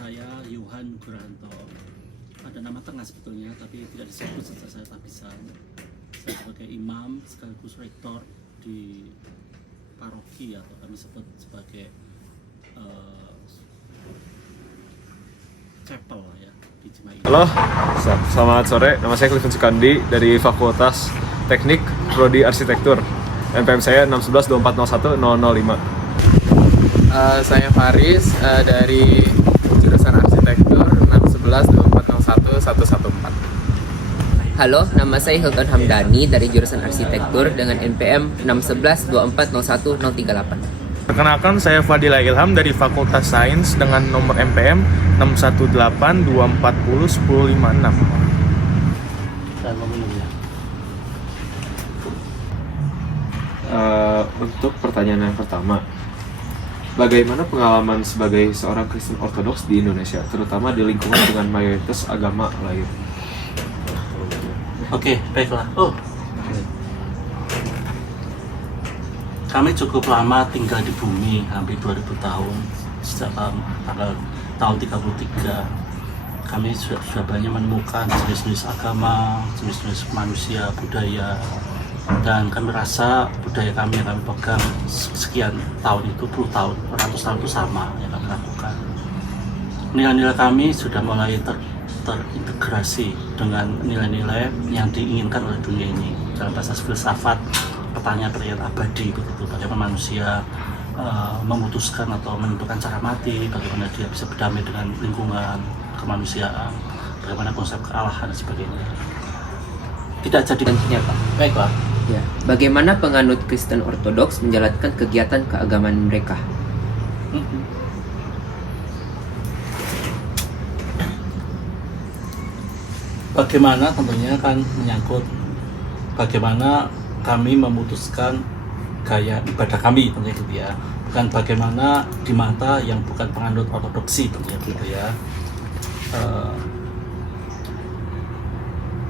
Saya Yohan Nugrahanto. Ada nama tengah sebetulnya, tapi tidak disebut sejak saya tahbisan. Saya sebagai imam sekaligus rektor di paroki atau kami sebut sebagai chapel ya di Cimahi. Halo, selamat sore. Nama saya Clifton Sukandi dari Fakultas Teknik Prodi Arsitektur. NPM saya 6112401 Saya Faris dari jurusan Arsitektur 6112401 114. Halo, nama saya Hilton Hamdani dari jurusan Arsitektur dengan NPM 6112401 Perkenalkan, saya Fadila Ilham dari Fakultas Sains dengan nomor MPM 618240106. Dan memenuhinya. Untuk pertanyaan yang pertama, bagaimana pengalaman sebagai seorang Kristen Ortodoks di Indonesia, terutama di lingkungan dengan mayoritas agama lain? Oke, baiklah. Kami cukup lama tinggal di bumi, hampir 2000 tahun. Sejak tanggal tahun 33, kami sudah banyak menemukan jenis-jenis agama, jenis-jenis manusia, budaya. Dan kami rasa budaya kami yang kami pegang sekian tahun itu, puluh tahun, ratus tahun itu sama yang kami lakukan. Nilai-nilai kami sudah mulai terintegrasi dengan nilai-nilai yang diinginkan oleh dunia ini. Dalam bahasa filsafat, pertanyaan-pertanyaan abadi begitu, bagaimana manusia memutuskan atau menentukan cara mati, bagaimana dia bisa berdamai dengan lingkungan, kemanusiaan, bagaimana konsep kealahan dan sebagainya. Tidak jadi Pak. baiklah. Ya, bagaimana penganut Kristen Ortodoks menjalankan kegiatan keagamaan mereka? Bagaimana tentunya kan menyangkut bagaimana kami memutuskan gaya ibadah kami tentunya gitu ya, bukan bagaimana di mata yang bukan penganut ortodoksi tentunya gitu ya.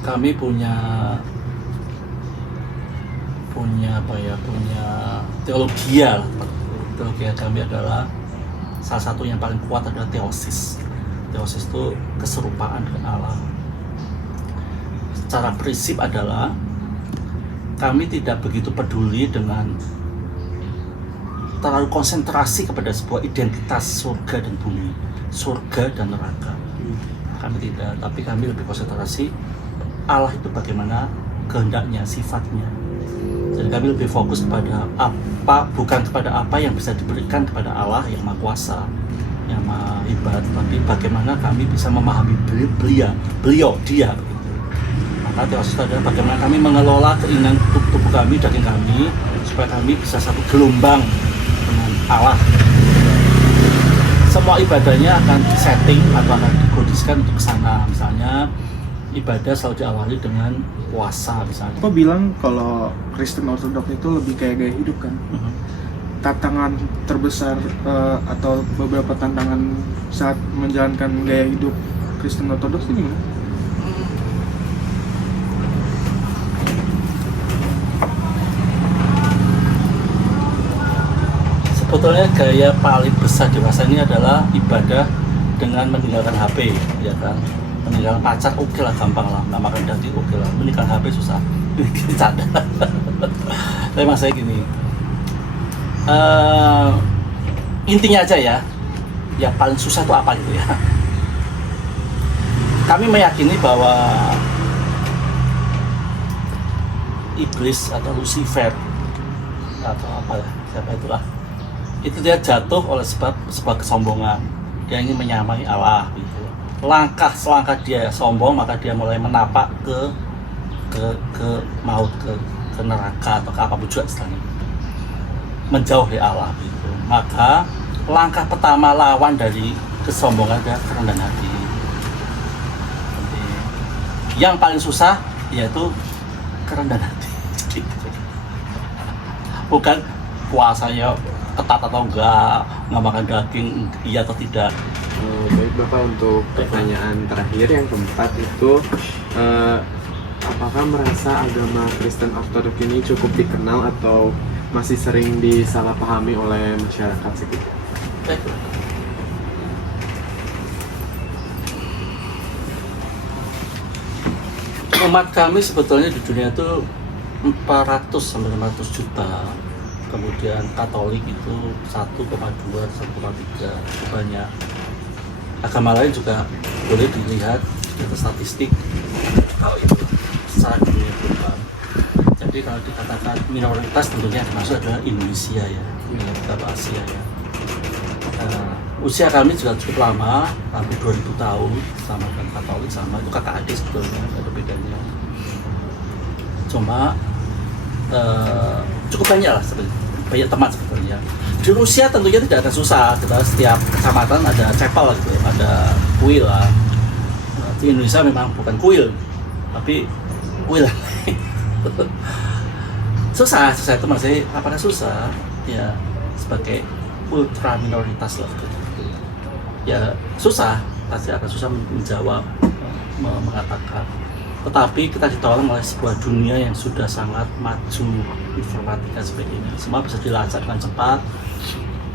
Kami punya teologi kami adalah salah satu yang paling kuat adalah teosis. Teosis itu keserupaan dengan Allah. Secara prinsip adalah kami tidak begitu peduli dengan terlalu konsentrasi kepada sebuah identitas surga dan bumi, surga dan neraka. Kami tidak, tapi kami lebih konsentrasi Allah itu bagaimana kehendaknya, sifatnya. Jadi kami lebih fokus kepada apa, bukan kepada apa yang bisa diberikan kepada Allah yang Maha Kuasa, yang Maha Hebat, tapi bagaimana kami bisa memahami beliau, dia. Maka teosis itu adalah bagaimana kami mengelola keinginan tubuh kami, daging kami, supaya kami bisa satu gelombang dengan Allah. Semua ibadahnya akan disetting atau akan dikodiskan untuk kesana. Misalnya ibadah selalu diawali dengan puasa misalnya. Kok bilang kalau Kristen Ortodoks itu lebih kayak gaya hidup kan? Tantangan terbesar atau beberapa tantangan saat menjalankan gaya hidup Kristen Ortodoks ini gimana? Sebetulnya gaya paling besar di masa ini adalah ibadah dengan meninggalkan HP, ya kan? Meninggalkan pacar oke lah, gampang lah, nggak makan daging oke lah, meninggalkan HP susah. Ini canda. Tapi maksudnya gini, intinya aja ya, yang paling susah itu apa gitu ya? Kami meyakini bahwa iblis atau Lucifer atau apa ya, siapa itulah, itu dia jatuh oleh sebuah kesombongan. Dia ingin menyamai Allah gitu. Selangkah dia sombong, maka dia mulai menapak ke maut, ke neraka atau ke apapun juga istilahnya, menjauh dari Allah gitu. Maka langkah pertama lawan dari kesombongan adalah kerendahan hati. Jadi, yang paling susah yaitu kerendahan hati. Bukan puasanya ketat atau enggak makan daging, iya atau tidak. Baik Bapak, untuk pertanyaan terakhir yang keempat itu apakah merasa agama Kristen Ortodoks ini cukup dikenal atau masih sering disalahpahami oleh masyarakat sekitar? Umat kami sebetulnya di dunia itu 400 sampai 500 juta. Kemudian Katolik itu 1,2, 1,3, banyak. Agama lain juga boleh dilihat data statistik. Kalau itu secara dunia global. Jadi kalau dikatakan minoritas tentunya termasuk adalah Indonesia ya, minoritas Asia ya. Usia kami juga cukup lama, hampir 2000 tahun, sama dengan Katolik, sama itu kakak adik sebetulnya, ada bedanya. Cuma cukup banyak lah sebenarnya, banyak teman sebetulnya. Di Rusia tentunya tidak ada susah, kita setiap kecamatan ada chapel gitu, ada kuil lah. Di Indonesia memang bukan kuil, tapi kuil. susah itu masih apakah susah? Ya sebagai ultra minoritas lah gitu. Ya susah, pasti akan susah menjawab, mengatakan. Tetapi kita ditolong oleh sebuah dunia yang sudah sangat maju, informatika sebagainya. Semua bisa dilacak dengan cepat,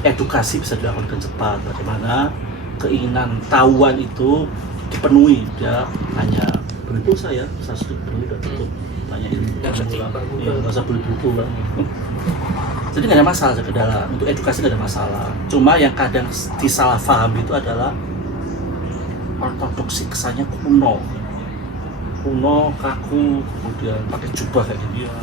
edukasi bisa dilakukan dengan cepat. Bagaimana keinginan tahuan itu dipenuhi, dia hanya beli pulsa ya, bisa beli dan tutup. Tanya ilmu, nggak usah beli buku lah. Jadi nggak ada masalah sekedar untuk edukasi nggak ada masalah. Cuma yang kadang disalahpahami itu adalah ortodoksi kesannya kuno, kaku, kemudian pakai jubah kayak gini ya.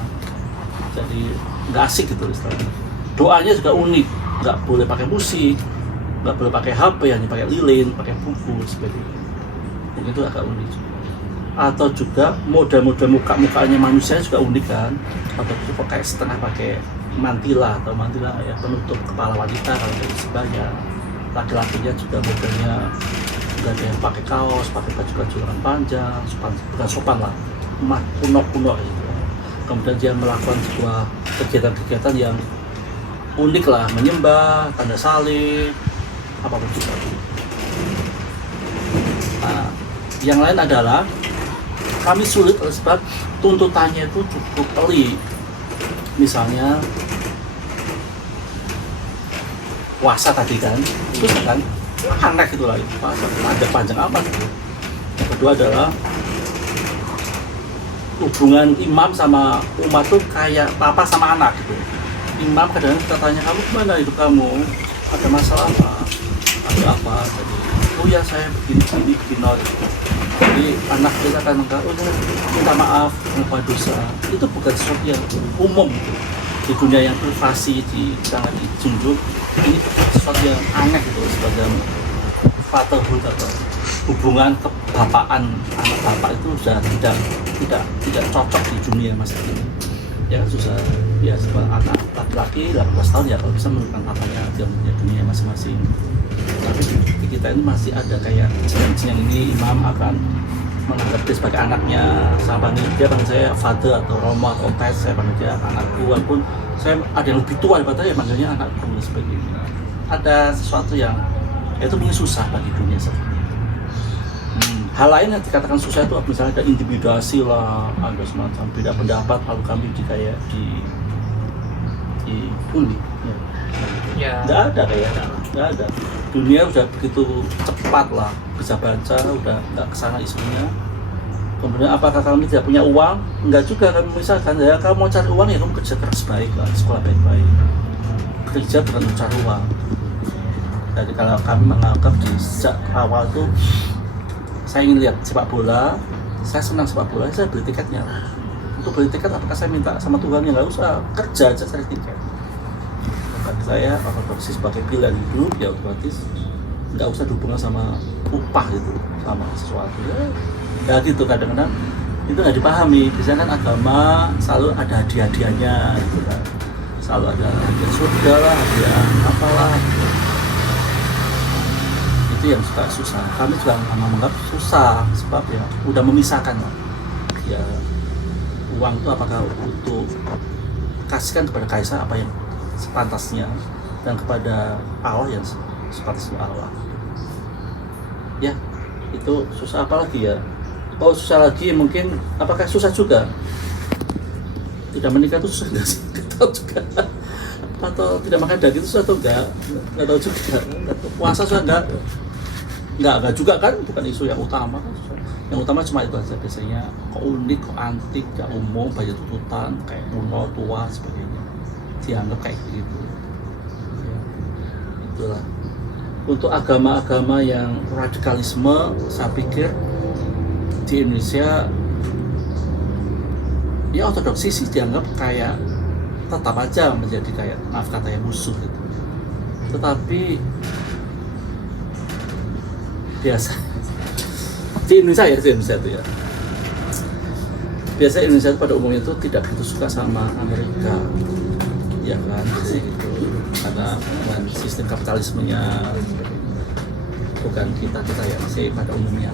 Jadi nggak asik gitu istilahnya. Doanya juga unik, nggak boleh pakai musik, nggak boleh pakai HP, hanya pakai lilin, pakai buku sebagainya. Mungkin itu agak unik. Atau juga model-model muka-mukanya manusia juga unik kan. Atau itu pakai setengah pakai mantila ya, penutup kepala wanita kalau dari sebaya. Laki-lakinya juga modelnya nggak ada yang pakai kaos, pakai baju lengan panjang, bukan sopan lah, kuno gitu. Kemudian dia melakukan sebuah kegiatan-kegiatan yang unik lah, menyembah, tanda salib, apapun juga. Nah, yang lain adalah kami sulit sebab tuntutannya itu cukup pelik. Misalnya puasa tadi kan, itu kan aneh gitu lah, puasa ada panjang apa gitu. Yang kedua adalah hubungan imam sama umat tuh kayak papa sama anak gitu. Imam kadang-kadang kita tanya, kamu gimana hidup kamu? Ada masalah apa? Ada apa? Jadi, oh ya saya begini gitu. Jadi anak kita akan minta maaf, mengubah dosa. Itu bukan sesuatu yang umum gitu. Di dunia yang privasi sangat dijunjung. Ini sesuatu yang aneh gitu, sebagai fatherhood atau hubungan kebapaan anak bapak itu sudah tidak cocok di dunia masa ini. Ya susah. Ya sebab anak laki-laki 18 tahun ya kalau bisa menurunkan papanya, dia punya dunia masing-masing. Tapi di kita ini masih ada kayak yang ini imam akan menganggap dia sebagai anaknya, sama dia panggil saya father atau romo atau tes, saya panggil dia anakku, walaupun saya ada yang lebih tua daripada ya manggilnya anakku dan sebagainya. Ada sesuatu yang itu mungkin susah bagi dunia seperti ini. Hal lain yang dikatakan susah itu misalnya ada intimidasi lah, ada semacam beda pendapat, lalu kami kayak dibully. Nggak ada. Dunia udah begitu cepat lah, bisa baca, udah nggak kesana isunya. Kemudian apakah kami tidak punya uang? Enggak juga, kami misalkan ya kalau mau cari uang ya kamu kerja keras baik lah, sekolah baik-baik, kerja bukan mencari uang. Jadi kalau kami menganggap di sejak awal tuh saya ingin lihat sepak bola, saya senang sepak bola, saya beli tiketnya. Untuk beli tiket apakah saya minta sama Tuhan? Ya nggak usah, kerja aja cari tiket. Bagi saya ortodoksi sebagai pilihan hidup ya otomatis nggak usah dihubungkan sama upah gitu, sama sesuatu ya gitu. Kadang-kadang itu nggak dipahami. Biasanya kan agama selalu ada hadiah-hadiahnya gitu kan, selalu ada hadiah surga lah, hadiah apalah gitu. Itu yang suka susah. Kami juga menganggap susah sebab ya udah memisahkan lah. Ya uang itu apakah untuk kasihkan kepada kaisar apa yang sepantasnya dan kepada Allah yang sepantasnya Allah. Ya itu susah. Apa lagi ya? Oh susah lagi mungkin, apakah susah juga? Tidak menikah itu susah nggak sih? Nggak tahu juga. Atau tidak makan daging itu susah atau enggak? Nggak tahu juga. Puasa susah enggak juga kan? Bukan isu yang utama kan. Yang utama cuma itu aja, biasanya kok unik, kok antik, gak umum, banyak tuntutan kayak kuno, tua, sebagainya dianggap kayak gitu ya, itulah. Untuk agama-agama yang radikalisme, saya pikir di Indonesia ya ortodoksi sih dianggap kayak tetap aja menjadi kayak, maaf katanya, musuh gitu. Tetapi biasa di Indonesia itu ya, biasa Indonesia itu pada umumnya itu tidak begitu suka sama Amerika, ya kan, sih gitu, karena dengan sistem kapitalismenya bukan kita ya, masih pada umumnya.